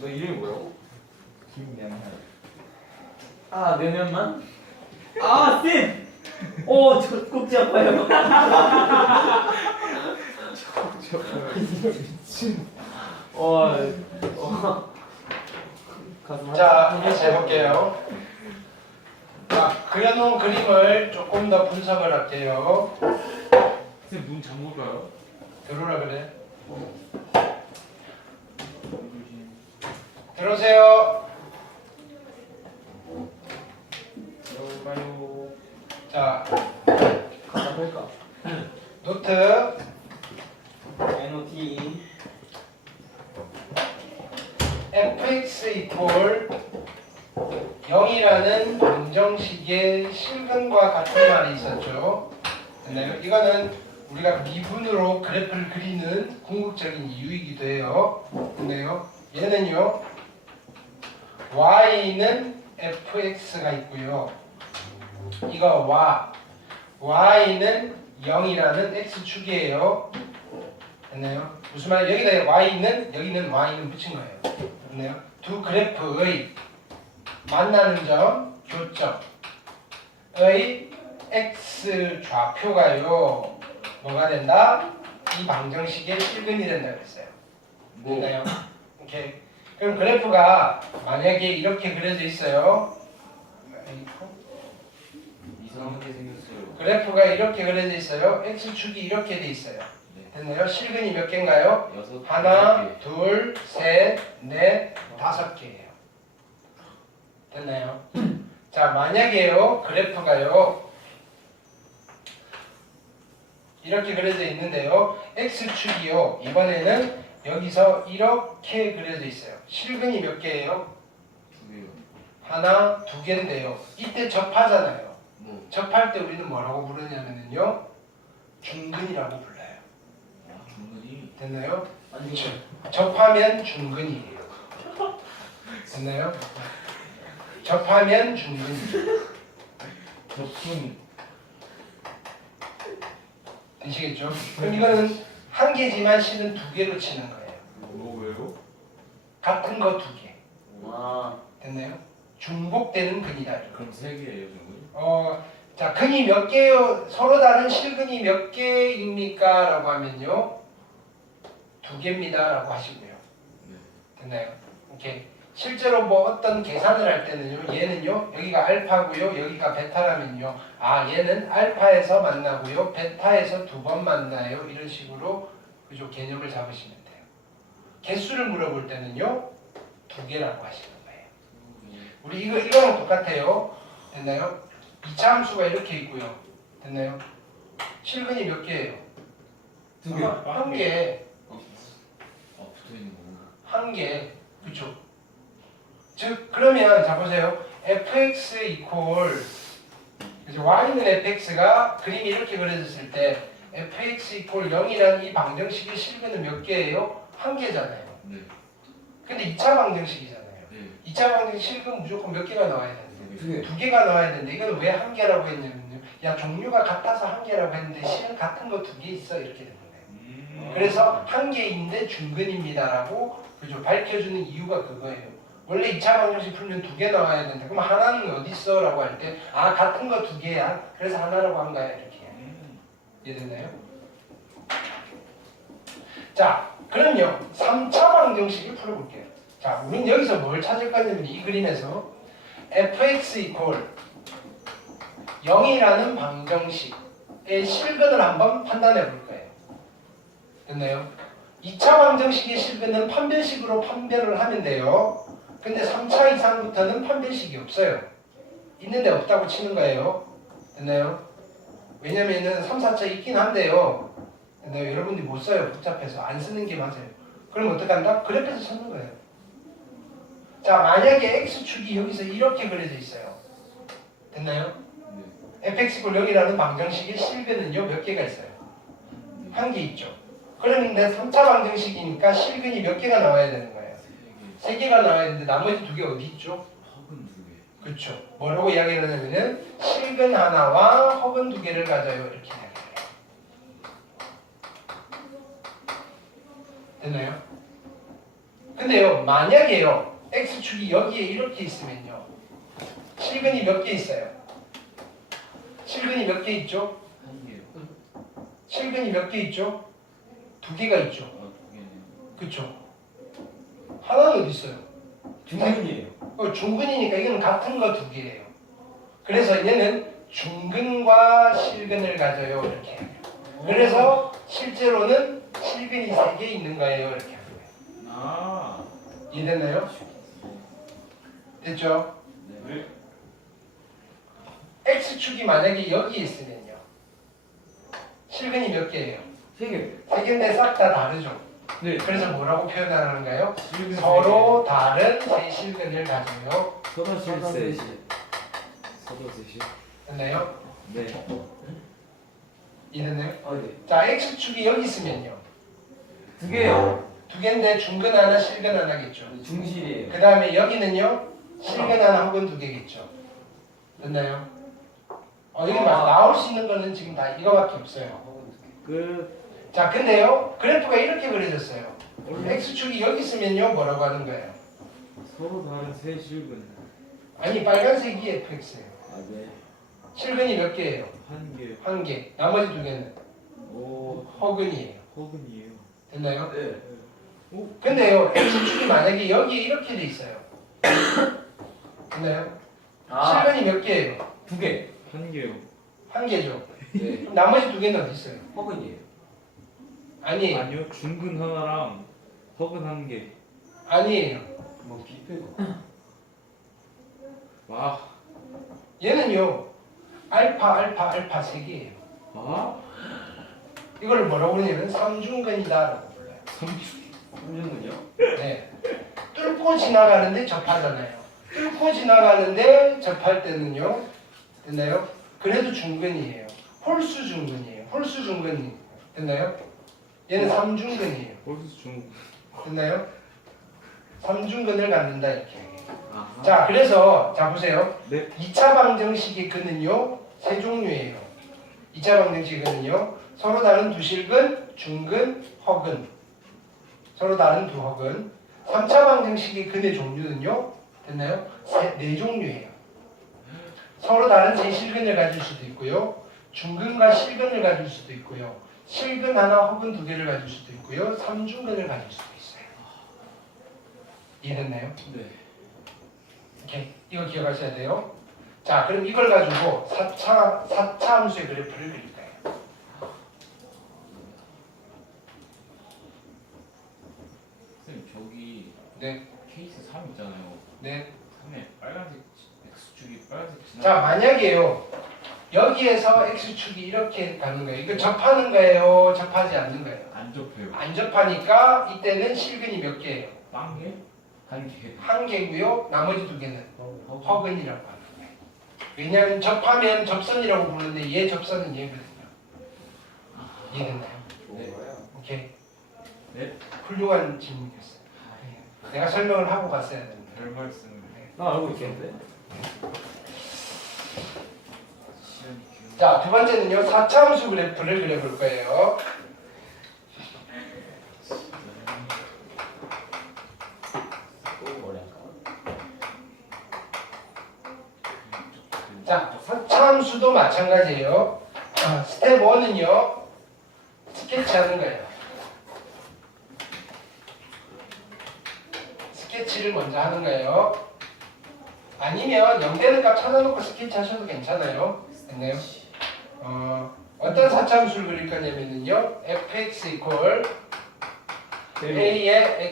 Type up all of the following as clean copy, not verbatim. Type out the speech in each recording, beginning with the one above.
너 이름이 뭐라고? 김명현. 아, 내년만? 아, 쌤! 저 꼭지 아파요. 미친. 가슴 자, 다시 해볼게요. 자, 그려놓은 그림을 조금 더 분석을 할게요. 쌤, 문 잠글까요? 들어오라 그래. 들어오세요. 들어가요. 자, 가슴 할까? 노트. NOT. fx 이퀄 0이라는 방정식의 실근과 같은 말이 있었죠. 됐나요? 이거는 우리가 미분으로 그래프를 그리는 궁극적인 이유이기도 해요. 됐나요? 얘는요, y는 fx가 있고요. 이거 y는 0이라는 x축이에요. 됐나요? 무슨 말이에요? 여기다 여기는 y는 붙인 거예요. 됐나요? 두 그래프의 만나는 점, 교점의 x 좌표가요, 뭐가 된다? 이 방정식의 실근이 된다 그랬어요. 됐나요? 오케이. 그럼 그래프가 만약에 이렇게 그려져 있어요. 이상하게 생겼어요. 그래프가 이렇게 그려져 있어요. x축이 이렇게 돼 있어요. 됐나요? 실근이 몇 개인가요? 하나, 둘, 셋, 넷, 5개예요. 됐나요? 자, 만약에요, 그래프가요, 이렇게 그려져 있는데요, x축이요, 이번에는 여기서 이렇게 그려져 있어요. 실근이 몇 개예요? 2개요. 하나, 2개인데요. 이때 접하잖아요. 뭐? 접할 때 우리는 뭐라고 부르냐면요, 중근이라고 불러요. 중근이? 됐나요? 아니죠. 접하면 중근이에요. 됐나요? 접하면 중근이에요. 덕분이. 되시겠죠? 그럼 이거는 한 개지만 실은 2개로 치는 거예요. 뭐예요? 같은 거 2개. 아, 됐나요? 중복되는 근이다. 그럼 3개예요, 중근이? 자, 근이 몇 개요? 서로 다른 실근이 몇 개입니까? 라고 하면요, 2개입니다. 라고 하시고요. 네. 됐나요? 오케이. 실제로 뭐 어떤 계산을 할 때는요, 얘는요, 여기가 알파고요, 여기가 베타라면요, 아, 얘는 알파에서 만나고요, 베타에서 2번 만나요. 이런 식으로 그죠, 개념을 잡으시면 돼요. 개수를 물어볼 때는요, 2개라고 하시는 거예요. 우리 이거랑 똑같아요. 됐나요? 2차 함수가 이렇게 있고요. 됐나요? 실근이 몇 개예요? 2개. 한 개. 붙어있는 거구나. 한 개. 그쵸? 즉, 그러면, 자, 보세요. fx 이퀄, y는 fx가 그림이 이렇게 그려졌을 때, fx 이퀄 0이라는 이 방정식의 실근은 몇 개예요? 한 개잖아요. 네. 근데 2차 방정식이잖아요. 네. 2차 방정식 실근 무조건 몇 개가 나와야 되는데, 2개. 2개가 나와야 되는데, 이건 왜 한 개라고 했냐면요. 야, 종류가 같아서 한 개라고 했는데, 실은 같은 거 2개 있어. 이렇게 되는 거예요. 그래서 한 개인데 중근입니다라고 그죠, 밝혀주는 이유가 그거예요. 원래 2차 방정식 풀면 2개 나와야 되는데, 그럼 하나는 어디 있어? 라고 할 때, 아, 같은 거 2개야. 그래서 하나라고 한 거야. 이렇게. 이해됐나요? 자, 그럼요. 3차 방정식을 풀어볼게요. 자, 우린 여기서 뭘 찾을 거냐면 이 그림에서 fx 이퀄 0이라는 방정식의 실근을 한번 판단해 볼 거예요. 됐나요? 2차 방정식의 실근은 판별식으로 판별을 하면 돼요. 근데 3차 이상부터는 판별식이 없어요. 있는데 없다고 치는 거예요. 됐나요? 왜냐면은 3, 4차 있긴 한데요. 됐나요? 여러분들이 못 써요. 복잡해서. 안 쓰는 게 맞아요. 그럼 어떡한다? 그래프에서 찾는 거예요. 자, 만약에 x축이 여기서 이렇게 그려져 있어요. 됐나요? fx 이퀄 0이라는 방정식의 실근은요, 몇 개가 있어요? 한 개 있죠. 그런데 3차 방정식이니까 실근이 몇 개가 나와야 되는 거예요? 3개가 나와야 되는데 나머지 2개 어디 있죠? 허근 2개. 그렇죠. 뭐라고 이야기를 하냐면은 실근 하나와 허근 2개를 가져요. 이렇게 이야기해요. 됐나요? 근데요, 만약에요, x축이 여기에 이렇게 있으면요, 실근이 몇 개 있어요? 실근이 몇 개 있죠? 한 개요. 실근이 몇 개 있죠? 2개가 있죠. 두 개네요. 그쵸? 하나는 어디 있어요? 중근이에요. 중근이니까 이건 같은 거 2개예요. 그래서 얘는 중근과 실근을 가져요. 이렇게 해요. 그래서 실제로는 실근이 3개 있는 거예요. 이렇게 하는 거예요. 아. 이해됐나요? 됐죠? 네. X축이 만약에 여기 있으면요. 실근이 몇 개예요? 3개. 3개인데 싹 다 다르죠? 네. 그래서 뭐라고 표현하는가요? 실근 서로 다른 세 실근을 가져요. 서로 실세. 서로 셋이. 됐나요? 네. 이해됐나요? 네. 자, X축이 여기 있으면요. 2개요. 2개인데 중근 하나, 실근 하나겠죠. 중실이에요. 그 다음에 여기는요. 실근 하나 혹은 2개겠죠. 됐나요? 여기 나올 수 있는 거는 지금 다 이거밖에 없어요. 끝. 자, 근데요. 그래프가 이렇게 그려졌어요. X축이 여기 있으면요. 뭐라고 하는 거예요? 서로 다른 세 실근. 아니, 빨간색이 fx예요. 아 네. 실근이 몇 개예요? 한 개요. 1개. 나머지 2개는 오. 허근이에요. 허근이에요. 됐나요? 네. 근데요. X축이 만약에 여기에 이렇게 돼 있어요. 됐나요? 실근이 몇 개예요? 2개. 한 개요. 1개죠. 네. 그럼 나머지 2개는 어디 있어요? 허근이에요. 아니에요. 아니요. 중근 하나랑 허근 한 개. 아니에요. 뭐 빗배가. 와. 얘는요. 알파 3개예요. 아? 이걸 뭐라고 그러냐면 삼중근이다라고 불러요. 삼중근이요? 네. 뚫고 지나가는데 접하잖아요. 뚫고 지나가는데 접할 때는요. 됐나요? 그래도 중근이에요. 홀수 중근이에요. 홀수 중근이 됐나요? 얘는 삼중근이에요. 홀수 중. 됐나요? 삼중근을 갖는다 이렇게. 아하. 자, 그래서 자 보세요. 네. 2차 방정식의 근은요. 3종류예요. 2차 방정식의 근은요. 서로 다른 두 실근, 중근, 허근. 서로 다른 두 허근. 3차 방정식의 근의 종류는요. 됐나요? 4종류예요. 서로 다른 세 실근을 가질 수도 있고요. 중근과 실근을 가질 수도 있고요. 실근 하나, 허근 2개를 가질 수도 있고요. 삼중근을 가질 수도 있어요. 이해됐나요? 네. 오케이. 이거 기억하셔야 돼요. 자, 그럼 이걸 가지고 4차 함수의 그래프를 그릴 거예요. 선생님 저기 네. 케이스 3 있잖아요. 네. 3에 빨간색 X축이 빨간색 지나. 자, 만약에요. 여기에서 X축이 이렇게 가는 거예요. 이거 접하는 거예요? 접하지 않는 거예요? 안 접혀요. 안 접하니까 이때는 실근이 몇 개예요? 빵 개? 한 개. 1개고요. 나머지 2개는 허근이라고 하는 거예요. 왜냐하면 접하면 접선이라고 부르는데 얘 접선은 얘거든요. 이해됐나요? 네. 오케이. 네. 훌륭한 질문이었어요. 내가 설명을 하고 갔어야 되는데. 별 말씀을. 네. 나 알고 있겠는데. 시간이 길어. 자, 두 번째는요. 4차 함수 그래프를 그려볼 거예요. 자, 4차 함수도 마찬가지예요. 스텝 1은요. 스케치하는 거예요. 스케치를 먼저 하는 거예요. 아니면 0되는 값 찾아놓고 스케치 하셔도 괜찮아요. 됐나요? 어떤 4차 함수를 그릴 거냐면요. fx 이퀄 a의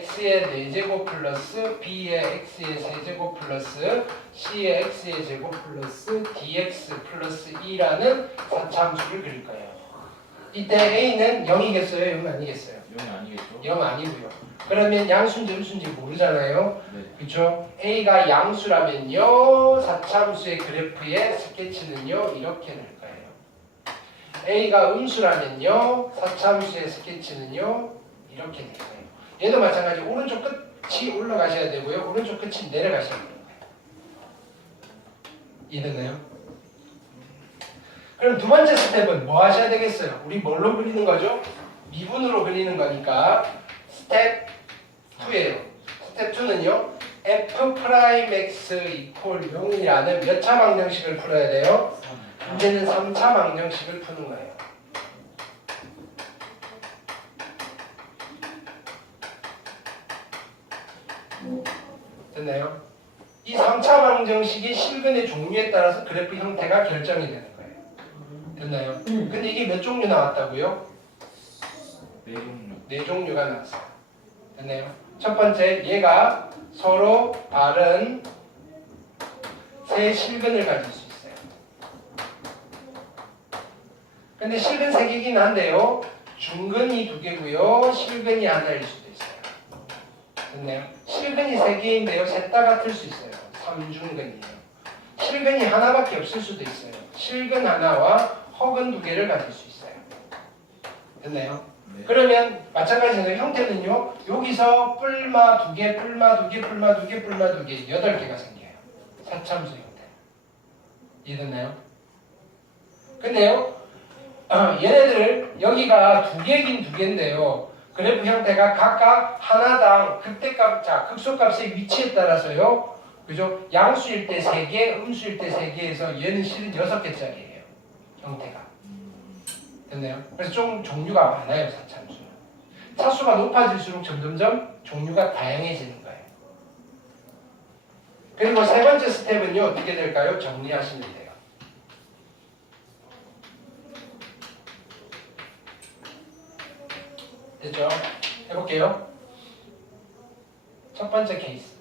x의 4제곱 플러스 b의 x의 세제곱 플러스 c의 x의 제곱 플러스 dx 플러스 2라는 4차 함수를 그릴 거예요. 이때 a는 0이겠어요? 0 아니겠어요? 0이 아니겠죠? 0 아니고요. 그러면 양수인지 음수인지 모르잖아요. 네. 그렇죠? a가 양수라면요. 4차 함수의 그래프의 스케치는요. 이렇게 될 거예요. a가 음수라면요. 4차 함수의 스케치는요. 이렇게 될 거예요. 얘도 마찬가지 오른쪽 끝이 올라가셔야 되고요. 오른쪽 끝이 내려가셔야 되는 거예요. 이해됐나요? 그럼 두 번째 스텝은 뭐 하셔야 되겠어요? 우리 뭘로 그리는 거죠? 미분으로 그리는 거니까 스텝 2예요. 스텝 2는요. f'(x) 이퀄 0이라는 몇 차 방정식을 풀어야 돼요? 이제는 3차 방정식을 푸는 거예요. 됐나요? 이 3차 방정식이 실근의 종류에 따라서 그래프 형태가 결정이 되는 거예요. 됐나요? 근데 이게 몇 종류 나왔다고요? 네 종류. 4종류가 나왔어요. 됐나요? 첫 번째, 얘가 서로 다른 세 실근을 가질 수 있어요. 근데 실근 3개긴 한데요. 중근이 2개고요. 실근이 하나일 수도 있어요. 됐나요? 실근이 3개인데요. 셋 다 같을 수 있어요. 3중근이에요. 실근이 하나밖에 없을 수도 있어요. 실근 하나와 허근 2개를 가질 수 있어요. 됐나요? 네. 그러면 마찬가지로 형태는요. 여기서 뿔마 2개, 뿔마 2개, 뿔마 2개, 뿔마 2개 8개가 생겨요. 사참수 형태. 이해됐나요? 근데요. 얘네들 여기가 2개긴 2개인데요. 그래프 형태가 각각 하나당 극대값, 자 극소값의 위치에 따라서요. 그죠? 양수일 때 3개, 음수일 때 3개에서 얘는 실은 6개짜리예요. 형태가. 됐나요? 그래서 좀 종류가 많아요. 사참수는. 차수가 높아질수록 점점점 종류가 다양해지는 거예요. 그리고 세 번째 스텝은요. 어떻게 될까요? 정리하시면 돼요. 됐죠? 해볼게요. 첫 번째 케이스.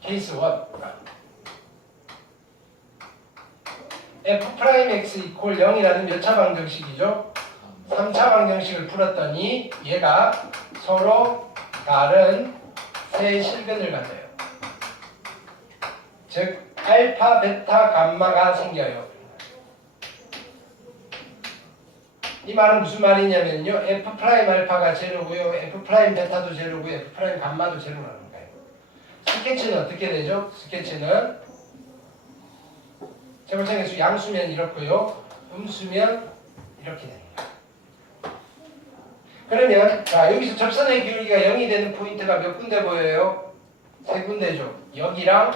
케이스 1. f'(x) 이퀄 0이라는 몇 차 방정식이죠? 3차 방정식을 풀었더니 얘가 서로 다른 세 실근을 가져요. 즉 알파, 베타, 감마가 생겨요. 이 말은 무슨 말이냐면요. f' 알파가 제로고요. f' 베타도 제로고요. f' 감마도 제로라는 거예요. 스케치는 어떻게 되죠? 스케치는 제곱장의수 양수면 이렇고요. 음수면 이렇게 됩니다. 그러면 자 여기서 접선의 기울기가 0이 되는 포인트가 몇 군데 보여요? 3군데죠. 여기랑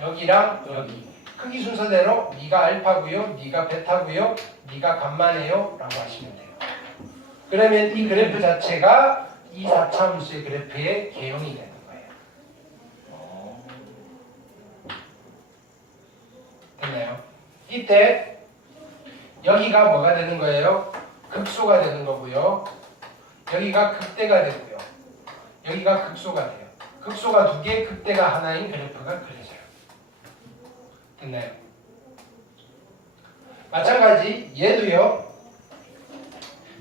여기랑 여기. 크기 순서대로 네가 알파고요. 네가 베타고요. 네가 감마네요. 라고 하시면 돼요. 그러면 이 그래프 자체가 이 4차함수의 그래프의 개형이 되는 거예요. 됐나요? 이때 여기가 뭐가 되는 거예요? 극소가 되는 거고요. 여기가 극대가 되고요. 여기가 극소가 돼요. 극소가 2개, 극대가 하나인 그래프가 그려져요. 됐나요? 마찬가지 얘도요.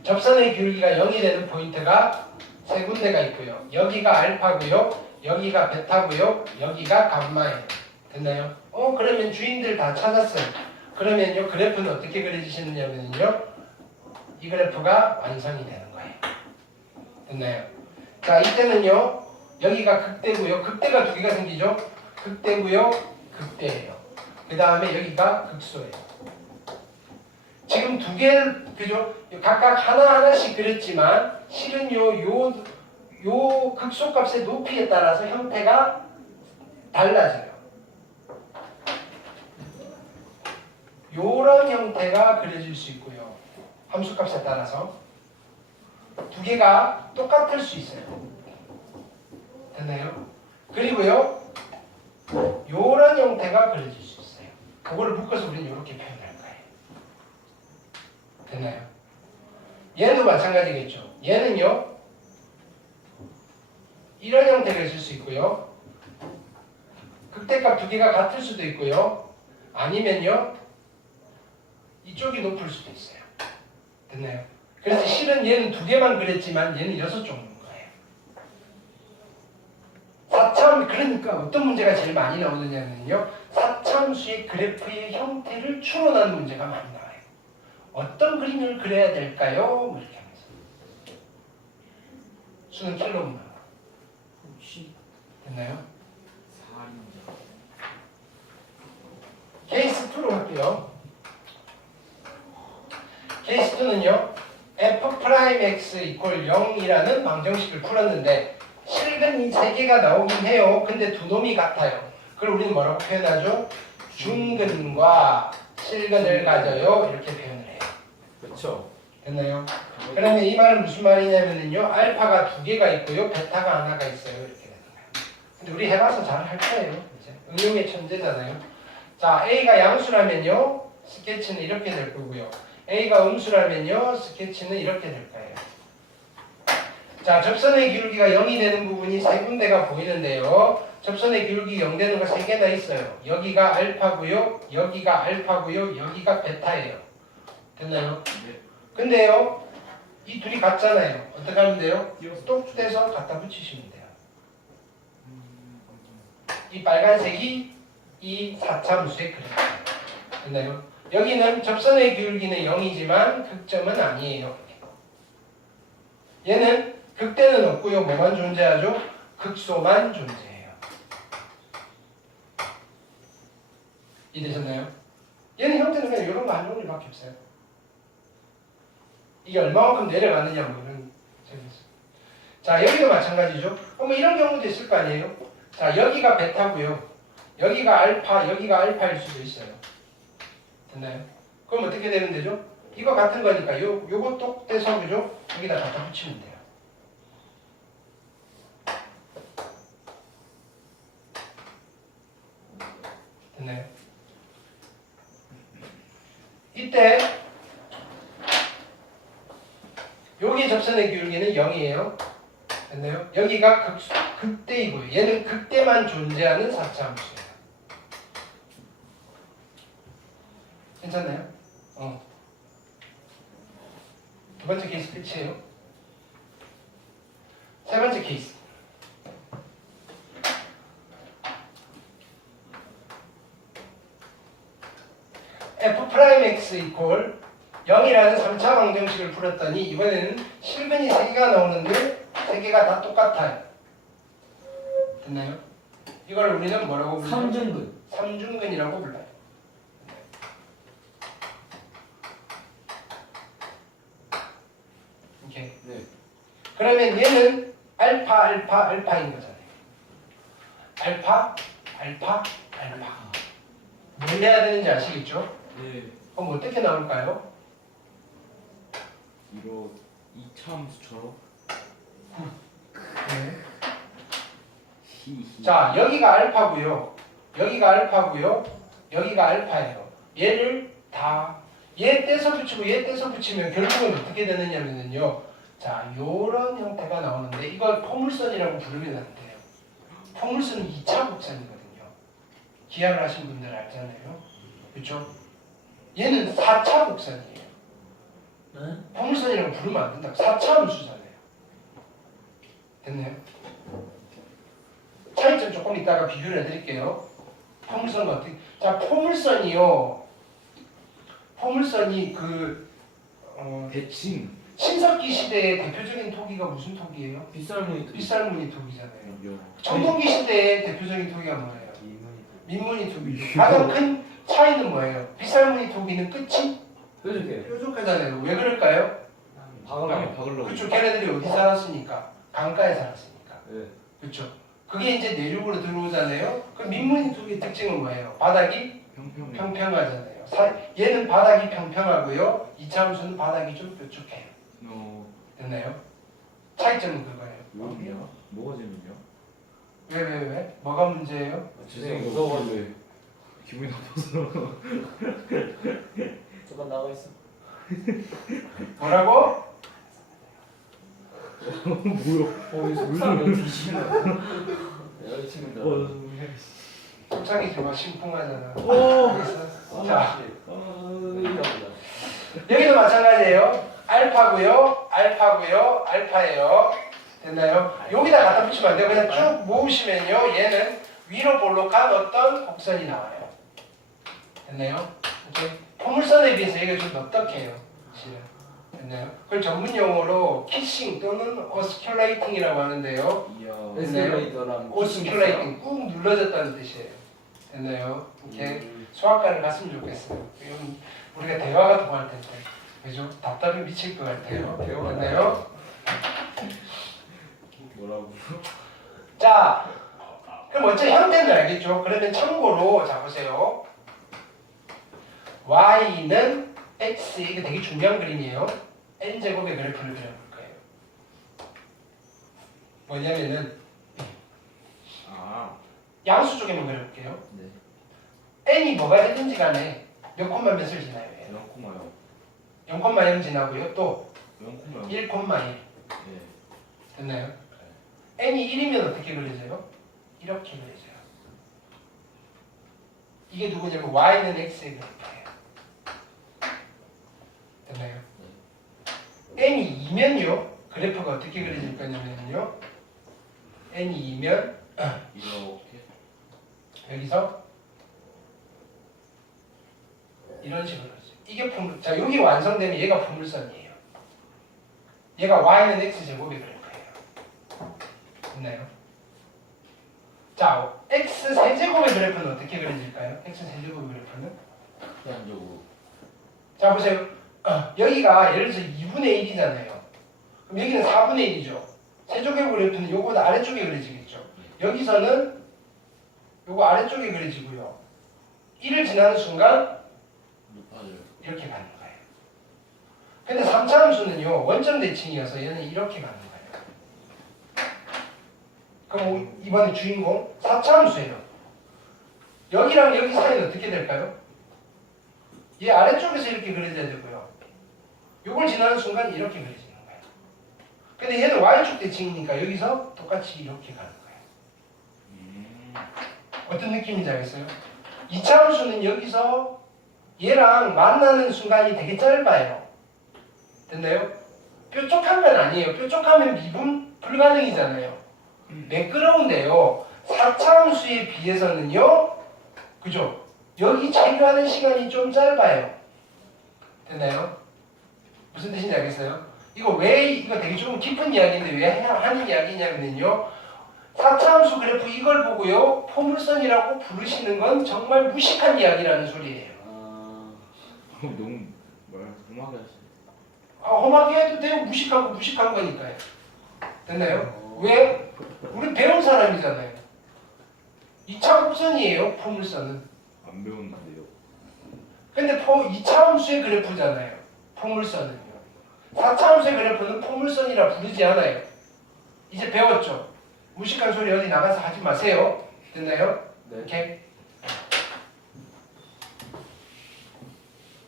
접선의 기울기가 0이 되는 포인트가 3군데가 있고요. 여기가 알파고요. 여기가 베타고요. 여기가 감마예요. 됐나요? 그러면 주인들 다 찾았어요. 그러면요 그래프는 어떻게 그려지시느냐면요 이 그래프가 완성이 되는 거예요. 됐나요? 자 이때는요 여기가 극대고요. 극대가 2개가 생기죠. 극대고요. 극대예요. 그 다음에 여기가 극소예요. 지금 2개를 그죠? 각각 하나하나씩 그렸지만 실은 요 극소값의 높이에 따라서 형태가 달라져요. 요런 형태가 그려질 수 있고요. 함수값에 따라서 2개가 똑같을 수 있어요. 됐나요? 그리고요 요런 형태가 그려질 수 있어요. 그거를 묶어서 우리는 이렇게 표현할 거예요. 됐나요? 얘도 마찬가지겠죠. 얘는요 이런 형태가 있을 수 있고요. 극대값 2개가 같을 수도 있고요. 아니면요 이쪽이 높을 수도 있어요. 됐나요? 그래서 실은 얘는 2개만 그렸지만 얘는 6종류인 거예요. 4참 그러니까 어떤 문제가 제일 많이 나오느냐면요 4참수의 그래프의 형태를 추론하는 문제가 많이 나와요. 어떤 그림을 그려야 될까요? 뭐 이렇게 하면서 수능 킬로 문항 됐나요? 케이스 2로 할게요. 케이스 2는요. f'(x) 이퀄 0이라는 방정식을 풀었는데 실근 이 세 개가 나오긴 해요. 근데 두 놈이 같아요. 그걸 우리는 뭐라고 표현하죠? 중근과 실근을 가져요. 이렇게 표현을 해요. 그렇죠. 됐나요? 그러면 이 말은 무슨 말이냐면요. 알파가 두 개가 있고요. 베타가 하나가 있어요. 이렇게 되는 거예요. 근데 우리 해봐서 잘 할 거예요. 이제 응용의 천재잖아요. 자, A가 양수라면요. 스케치는 이렇게 될 거고요. A가 음수라면요. 스케치는 이렇게 될 거예요. 자, 접선의 기울기가 0이 되는 부분이 세 군데가 보이는데요. 접선의 기울기 0 되는 거 세 개나 있어요. 여기가 알파고요. 여기가 알파고요. 여기가 베타예요. 됐나요? 네. 근데요. 이 둘이 같잖아요. 어떻게 하면 돼요? 똑 떼서 갖다 붙이시면 돼요. 이 빨간색이 이 4차함수의 그래프예요. 됐나요? 여기는 접선의 기울기는 0이지만 극점은 아니에요. 얘는 극대는 없고요. 뭐만 존재하죠? 극소만 존재해요. 이해되셨나요? 얘는 형태는 그냥 이런 거 한 종류밖에 없어요. 이게 얼마만큼 내려가느냐 뭐 이런 생각이었어요. 자, 여기도 마찬가지죠. 그러면 이런 경우도 있을 거 아니에요? 자, 여기가 베타고요. 여기가 알파, 여기가 알파일 수도 있어요. 됐나요? 그럼 어떻게 되면 되죠? 이거 같은 거니까 요거 똑 떼서 그죠? 여기다 갖다 붙이면 돼요. 됐나요? 이때 여기 접선의 기울기는 0이에요. 됐나요? 여기가 극대이고요. 얘는 극대만 존재하는 4차함수예요. 괜찮나요? 두 번째 케이스 끝이에요. 세 번째 케이스. f'(x) 이퀄 0이라는 3차 방정식을 풀었더니 이번에는 실근이 3개가 나오는데 3개가 다 똑같아요. 됐나요? 이걸 우리는 뭐라고 불러요? 삼중근. 삼중근이라고 불러요. 오케이. 네. 그러면 얘는 알파, 알파, 알파인 거잖아요. 알파, 알파, 알파. 뭘 해야 되는지 아시겠죠? 네. 그럼 어떻게 나올까요? 이거 2차 함수처럼. 네. 히히. 자, 여기가 알파고요. 여기가 알파고요. 여기가 알파예요. 얘를 다 얘 떼서 붙이고 얘 떼서 붙이면 결국은 어떻게 되느냐면요. 자, 요런 형태가 나오는데 이걸 포물선이라고 부르면 안 돼요. 포물선은 2차 곡선이거든요. 기하를 하신 분들 알잖아요. 그렇죠? 얘는 4차 곡선이에요. 네? 포물선이라고 부르면 안 된다고. 4차 함수잖아요. 됐나요? 차이점 조금 이따가 비교를 해드릴게요. 포물선은 어떻게? 자, 포물선이요. 포물선이 대칭. 신석기 시대의 대표적인 토기가 무슨 토기예요? 빗살무늬. 빗살무늬 토기잖아요. 여. 청동기 시대의 대표적인 토기가 뭐예요? 이문이 민무늬 토기죠. 가장 큰 차이는 뭐예요? 빗살무늬 토기는 끝이 뾰족해요. 뾰족하잖아요. 왜 그럴까요? 박으라고. 박으려고. 그렇죠. 걔네들이 어디 살았으니까? 강가에 살았으니까. 네. 그렇죠. 그게 이제 내륙으로 들어오잖아요. 그 민무늬 토기의 특징은 뭐예요? 바닥이 평평해. 평평하잖아요. 얘는 바닥이 평평하고요. 2차 함수는 바닥이 좀 뾰족해요. 됐나요? 차이점은 그거예요. 뭐야? 뭐가 재밌냐? 왜? 뭐가 문제예요? 죄송해요. 무서워가지고. 기분이 나빠서. 잠깐 나가 있어. 뭐라고? 뭐야? 속상해 뒤지마. 여기 친구들. 속상이지 마. 심쿵하잖아. 오. 그래서 자, 보다. 여기도 마찬가지예요. 알파고요. 알파예요. 됐나요? 여기다 갖다 붙이면 안 돼요. 그냥 쭉 모으시면요. 얘는 위로 볼록한 어떤 곡선이 나와요. 됐나요? 오케이. 포물선에 비해서 얘가 좀 넉넉해요. 실은. 됐나요? 그걸 전문 용어로 키싱 또는 오스큘레이팅이라고 하는데요. 이야. 에스컬레이터랑 오스큘레이팅 꾹 눌러졌다는 뜻이에요. 됐나요? 오케이. 수학과를 갔으면 좋겠어요. 이건 우리가 대화가 통할 텐데. 그죠? 답답해 미칠 것 같아요. 배워봤나요? 뭐라고? 자, 그럼 어째 형태는 알겠죠? 그러면 참고로 자 보세요. y는 x, 이게 되게 중요한 그림이에요. n제곱의 그래프를 그려볼 거예요. 뭐냐면은 아, 양수 쪽에만 그려볼게요. 네. n이 뭐가 되든지 간에 몇 콤마 몇을 지나요? 0,0요. 0,0 지나고요. 또 0,0. 1,1 예. 됐나요? n이 1이면 어떻게 그려져요? 이렇게 그려져요. 이게 누구냐면 y는 x의 그래프예요. 됐나요? n이 2면요. 그래프가 어떻게 그려질 거냐면요. n이 2면 이렇게. 여기서 이런 식으로 그려져요. 이게 자 여기 완성되면 얘가 포물선이에요. 얘가 y는 x 제곱의 그래프예요. 됐나요? 자, x 세제곱의 그래프는 어떻게 그려질까요? x 세제곱의 그래프는? 제한적으로. 자 보세요. 여기가 예를 들어서 2분의 1이잖아요. 그럼 여기는 4분의 1이죠. 세제곱의 그래프는 요거보다 아래쪽에 그려지겠죠. 여기서는 요거 아래쪽에 그려지고요. 1을 지나는 순간 높아져요. 이렇게 가는 거예요. 근데 3차 함수는요. 원점 대칭이어서 얘는 이렇게 가는 거예요. 그럼 이번에 주인공 4차 함수예요. 여기랑 여기 사이는 어떻게 될까요? 얘 아래쪽에서 이렇게 그려져야 되고요. 요걸 지나는 순간 이렇게 그려지는 거예요. 근데 얘는 y축 대칭이니까 여기서 똑같이 이렇게 가는 거예요. 어떤 느낌인지 알겠어요? 2차 함수는 여기서 얘랑 만나는 순간이 되게 짧아요. 됐나요? 뾰족한 건 아니에요. 뾰족하면 미분 불가능이잖아요. 매끄러운데요. 4차 함수에 비해서는요. 그죠? 여기 체류하는 시간이 좀 짧아요. 됐나요? 무슨 뜻인지 알겠어요? 이거 되게 좀 깊은 이야기인데 왜 하는 이야기냐면요. 4차 함수 그래프 이걸 보고요. 포물선이라고 부르시는 건 정말 무식한 이야기라는 소리예요. 너무 뭐야? 험하게 하시네. 험하게 해도 돼요. 무식한 거니까요. 됐나요? 왜? 우리 배운 사람이잖아요. 2차 곡선이에요. 포물선은. 안 배웠는데요. 근데 2차 함수의 그래프잖아요. 포물선은요. 4차 함수의 그래프는 포물선이라 부르지 않아요. 이제 배웠죠? 무식한 소리 어디 나가서 하지 마세요. 됐나요? 네. 오케이.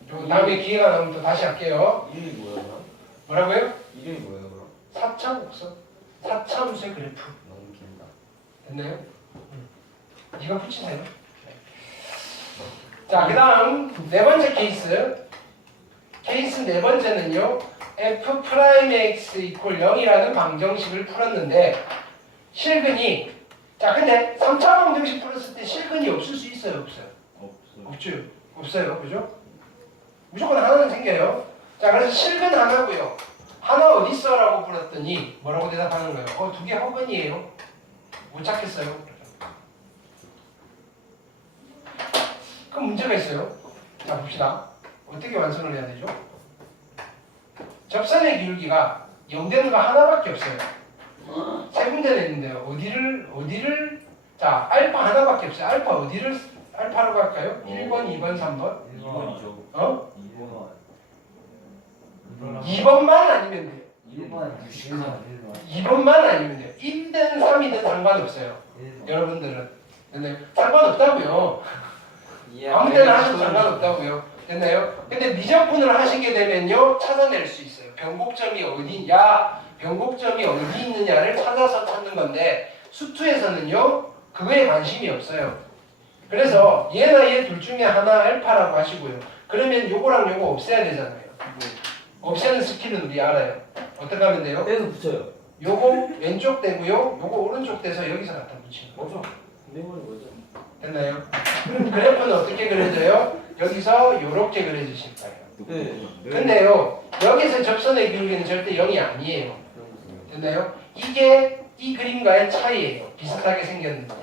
요 다음에 기회가 나오면 또 다시 할게요. 이름이 뭐예요, 그럼? 뭐라고요? 이름이 뭐예요, 그럼? 4차 곡선. 4차 함수의 그래프. 너무 긴다. 됐나요? 이거 붙이세요. 자, 그 다음 네 번째 케이스. 케이스 네 번째는요. f'(x) 이퀄 0이라는 방정식을 풀었는데 실근이 자 근데 3차 방정식 풀었을 때 실근이 없을 수 있어요? 없어요? 없어요. 없죠? 없어요. 그죠? 무조건 하나는 생겨요. 자 그래서 실근 하나고요. 하나 어디 있어? 라고 물었더니 뭐라고 대답하는 거예요? 두 개 허근이에요. 못 찾겠어요. 그럼 문제가 있어요. 자 봅시다. 어떻게 완성을 해야 되죠? 접선의 기울기가 0 되는 거 하나밖에 없어요. 세 문제 냈는데요. 어디를 자 알파 하나밖에 없어요. 알파 어디를 알파라고 할까요? 1번, 2번, 3번? 2번이죠. 어? 2번. 2번만 아니면 돼요. 1번. 2번만 아니면 돼요. 1든 3이든 상관없어요. 여러분들은. 됐나요? 상관없다고요. 아무 때나 하셔도 상관없다고요. 됐나요? 근데 미적분을 하시게 되면요. 찾아낼 수 있어요. 변곡점이 어디냐, 변곡점이 어디 있느냐를 찾아서 찾는 건데 수투에서는요. 그거에 관심이 없어요. 그래서 얘나 얘 둘 중에 하나 알파라고 하시고요. 그러면 요거랑 요거 없애야 되잖아요. 없애는 스킬은 우리 알아요. 어떻게 하면 돼요? 떼서 붙여요. 요거 왼쪽 되고요. 요거 오른쪽 돼서 여기서 갖다 붙이는 거예요. 뭐죠? 내 말이 뭐죠? 됐나요? 그럼 그래프는 어떻게 그려져요? 여기서 요렇게 그려지실 거예요. 네. 근데요, 여기서 접선의 기울기는 절대 0이 아니에요. 됐나요? 이게 이 그림과의 차이예요. 비슷하게 생겼는데.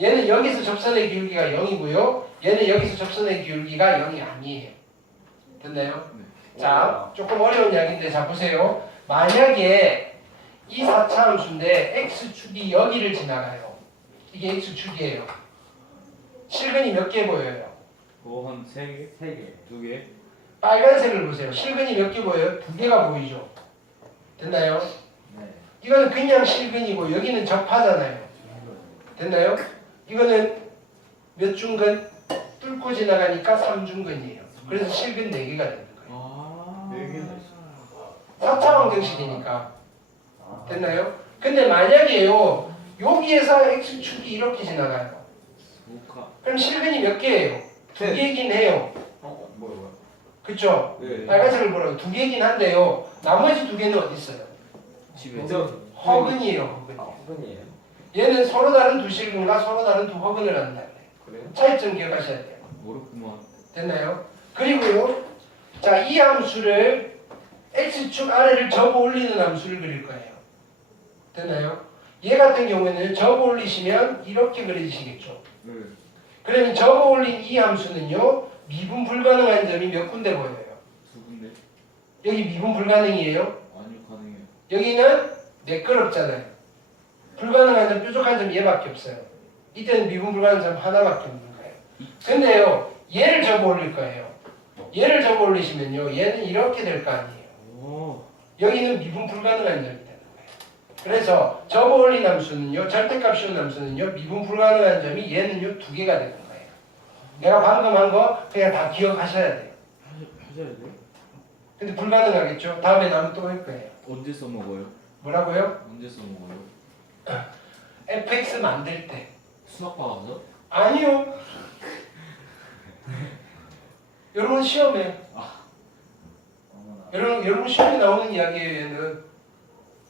얘는 여기서 접선의 기울기가 0이고요. 얘는 여기서 접선의 기울기가 0이 아니에요. 됐나요? 자, 조금 어려운 이야기인데 자 보세요. 만약에 이 4차 함수인데 x축이 여기를 지나가요. 이게 x축이에요. 실근이 몇 개 보여요? 그거 한 3개? 3개. 2개? 빨간색을 보세요. 실근이 몇 개 보여요? 2개가 보이죠? 됐나요? 네. 이거는 그냥 실근이고 여기는 접하잖아요. 됐나요? 이거는 몇 중근? 뚫고 지나가니까 3중근이에요. 그래서 실근 4개가 되는 거예요. 아, 4개나 4차 방정식이니까. 됐나요? 근데 만약에요. 여기에서 x축이 이렇게 지나가요. 소카. 그럼 실근이 몇 개예요? 2개이긴 해요. 뭐야? 그쵸? 네. 빨간색을 보라고 2개이긴 한데요. 나머지 2개는 어디 있어요? 집에. 허근이에요. 허근. 허근이에요. 얘는 서로 다른 두 실근과 서로 다른 두 허근을 한다. 그래요? 차이점 기억하셔야 돼요. 어렵구만. 됐나요? 그리고요. 자, 이 함수를 x축 아래를 접어 올리는 함수를 그릴 거예요. 됐나요? 얘 같은 경우에는 접어 올리시면 이렇게 그려지시겠죠. 네. 그러면 접어 올린 이 함수는요. 미분 불가능한 점이 몇 군데 보여요? 2군데? 여기 미분 불가능이에요. 아니요, 가능해요. 여기는 매끄럽잖아요. 불가능한 점, 뾰족한 점 얘밖에 없어요. 이때는 미분 불가능한 점 하나밖에 없는 거예요. 근데요. 얘를 접어 올릴 거예요. 얘를 접어 올리시면요. 얘는 이렇게 될 거 아니에요. 오. 여기는 미분 불가능한 점이 되는 거예요. 그래서 접어 올린 함수는요. 절대값 씌운 함수는요. 미분 불가능한 점이 얘는요. 2개가 되는 거예요. 내가 방금 한 거 그냥 다 기억하셔야 돼요. 하셔야 돼요? 근데 불가능하겠죠? 다음에 나면 또 할 거예요. 언제 써먹어요? 뭐라고요? 언제 써먹어요? fx 만들 때. 수학 봐서? 아니요. 여러분 시험에 어머나. 여러분 시험에 나오는 이야기예요. 얘는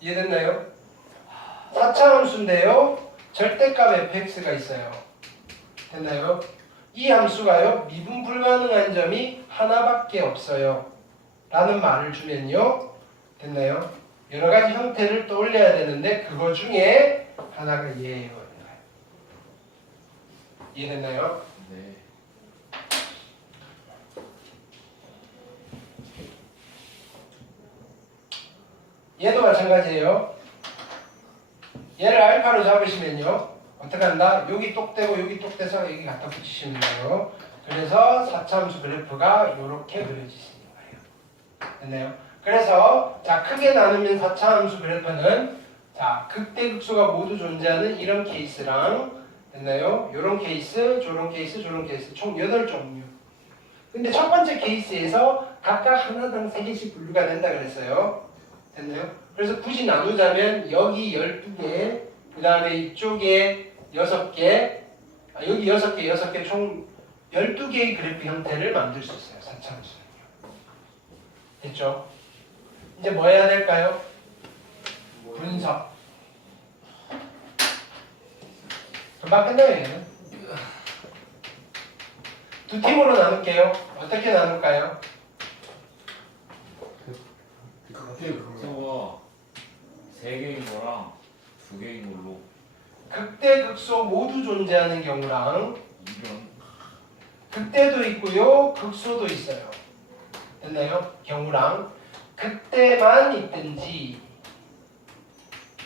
이해됐나요? 4차 함수인데요. 절대값 fx가 있어요. 됐나요? 이 함수가요. 미분 불가능한 점이 하나밖에 없어요. 라는 말을 주면요. 됐나요? 여러 가지 형태를 떠올려야 되는데 그거 중에 하나가 얘예요. 이해됐나요? 네. 얘도 마찬가지예요. 얘를 알파로 잡으시면요. 어떻게 한다? 여기 똑 떼고 여기 똑 떼서 여기 갖다 붙이시는 거예요. 그래서 4차 함수 그래프가 이렇게 그려지시는 거예요. 됐나요? 그래서 자 크게 나누면 4차 함수 그래프는 자 극대극소가 모두 존재하는 이런 케이스랑 됐나요? 요런 케이스, 저런 케이스, 저런 케이스 총 8종류. 근데 첫 번째 케이스에서 각각 하나당 3개씩 분류가 된다 그랬어요. 됐나요? 그래서 굳이 나누자면 여기 12개, 그 다음에 이쪽에 6개, 여기 6개, 6개 총 12개의 그래프 형태를 만들 수 있어요. 4차 함수는요. 됐죠? 이제 뭐 해야 될까요? 분석. 금방 끝나요, 얘는. 두 팀으로 나눌게요. 어떻게 나눌까요? 극대극소가 3개인 거랑 2개인 걸로 극대극소 모두 존재하는 경우랑 이런. 극대도 있고요. 극소도 있어요. 됐나요? 경우랑 극대만 있든지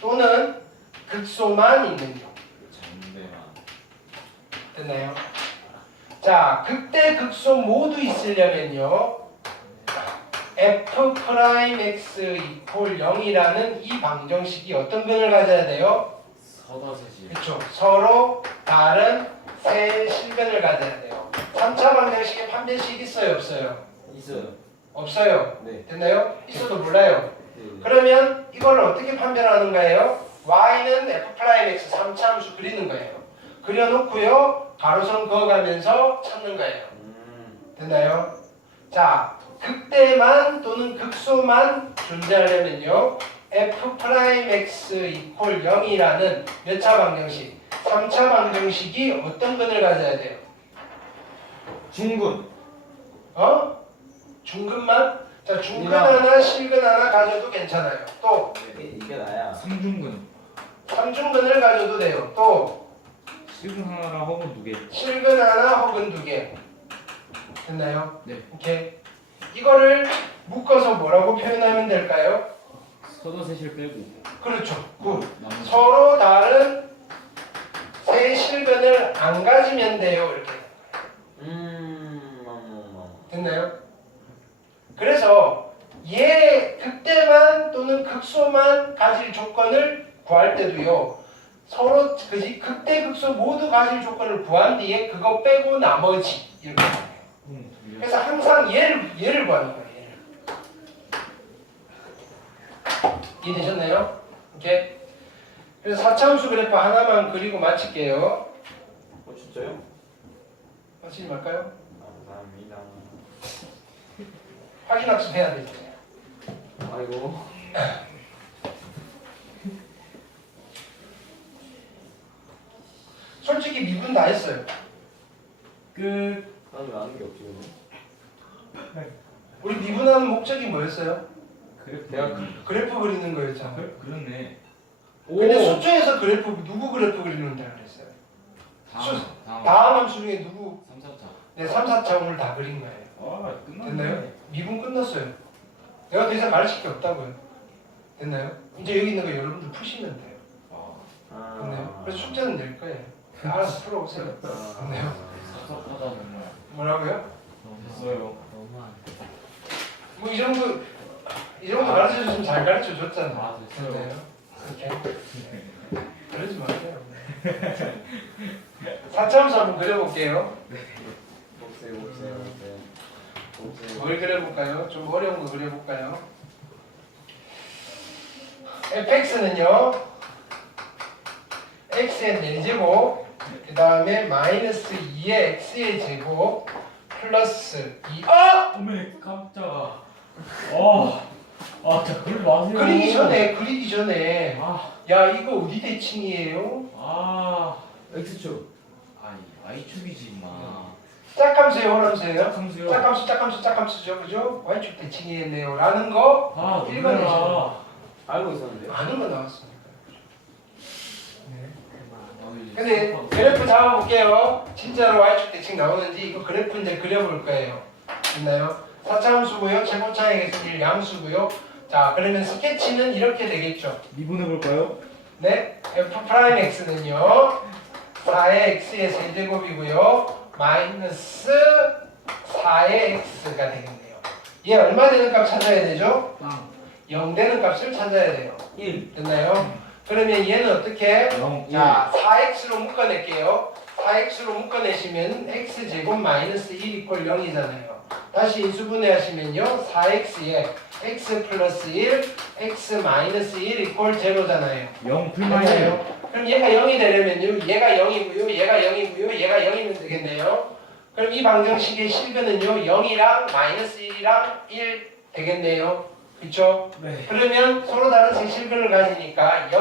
또는 극소만 있는 경우. 전대만. 됐나요? 자, 극대 극소 모두 있으려면요. f'(x) 이퀄 0이라는 이 방정식이 어떤 근을 가져야 돼요? 서다셋이. 그렇죠. 서로 다른 세 실근을 가져야 돼요. 3차 방정식에 판별식 있어요, 없어요? 있어요. 없어요. 네. 됐나요? 있어도 몰라요. 네. 그러면 이걸 어떻게 판별하는 거예요? y는 f'(x) 3차 함수 그리는 거예요. 그려놓고요. 가로선 그어가면서 찾는 거예요. 됐나요? 자, 극대만 또는 극소만 존재하려면요. f'(x) 이퀄 0이라는 몇 차 방정식? 3차 방정식이 어떤 근을 가져야 돼요? 중군. 중근만? 자, 중근 이나. 하나, 실근 하나 가져도 괜찮아요. 또 이게 나야. 3중근. 3중근을 가져도 돼요. 또 실근 하나랑 허근 2개. 실근 하나 혹은 2개. 됐나요? 네. 오케이. 이거를 묶어서 뭐라고 표현하면 될까요? 서로 세실 빼고 그렇죠. 굿. 나머지 서로 다른 세 실근을 안 가지면 돼요. 이렇게. 됐나요? 그래서 얘 극대만 또는 극소만 가질 조건을 구할 때도요. 서로 그지 극대 극소 모두 가질 조건을 구한 뒤에 그거 빼고 나머지 이렇게 해요. 그래서 항상 얘를 구하는 거예요. 얘를. 이해되셨나요? 오케이. 그래서 4차함수 그래프 하나만 그리고 마칠게요. 진짜요? 마치지 말까요? 감사합니다. 확인 학습해야 되죠. 아이고. 솔직히 미분 다 했어요. 끝. 나는 왜 아는 게 없지 오늘? 우리 미분하는 목적이 뭐였어요? 그래프 그래프 그리는 거였잖아. 그렇네. 근데 수초에서 그래프 누구 그래프 그리는다 그랬어요? 다음 다음 함수 중에 누구? 3, 4차. 네, 3, 4차 오늘 다 그린 거예요. 아 끝났네. 됐나요? 미분 끝났어요. 내가 더 이상 가르칠 게 없다고요. 됐나요? 이제 여기 있는 거 여러분들 푸시면 돼요. 됐나요? 그래서 숙제는 낼 거예요. 알아서 풀어오세요. 됐나요? 섭섭하다 정말. 뭐라고요? 됐어요. 뭐 이 정도 가르쳐 줬으면 잘 가르쳐 줬잖아. 아, 됐어요. 됐나요? 이렇게. 그러지 마세요. 4차 함수 한번 그려볼게요. 곱셈. 뭘 그려볼까요? 좀 어려운 거 그려볼까요? fx는요 x의 4제곱 그 다음에 마이너스 2의 x의 제곱 플러스 2 어메 깜짝아. 자 그러지 마세요. 그리기 전에 아, 야 이거 어디 대칭이에요? X축. 아니 Y축이지 마. 짝함수예요 호람수예요? 짝함수요. 짝함수죠 그죠? y축 대칭이겠네요 라는 거 읽어내시면 놀라라. 알고 있었는데요. 아는 거 나왔습니다. 아, 이제 근데 섭섭하다. 그래프 잡아볼게요. 진짜로 y축 대칭 나오는지 이거 그래프 이제 그려볼 거예요. 됐나요? 4차 함수고요. 최고차의 개수일 양수고요. 자 그러면 스케치는 이렇게 되겠죠. 미분해 볼까요? 네, f'x는요 4의 x의 세제곱이고요 마이너스 4의 x가 되겠네요. 얘 얼마 되는 값 찾아야 되죠? 0 되는 값을 찾아야 돼요. 1. 됐나요? 그러면 얘는 어떻게? 0, 1. 자, 4x로 묶어낼게요. 4x로 묶어내시면 x제곱 마이너스 1 이퀄 0이잖아요. 다시 인수분해 하시면요 4x에 x 플러스 1, x 마이너스 1 이퀄 제로잖아요. 0 풀마이네요. 그럼 얘가 0이 되려면요 얘가 0이고요 얘가 0이고요 얘가 0이면 되겠네요. 그럼 이 방정식의 실근은요 0이랑 마이너스 1이랑 1 되겠네요. 그쵸? 네. 그러면 서로 다른 세 실근을 가지니까 여기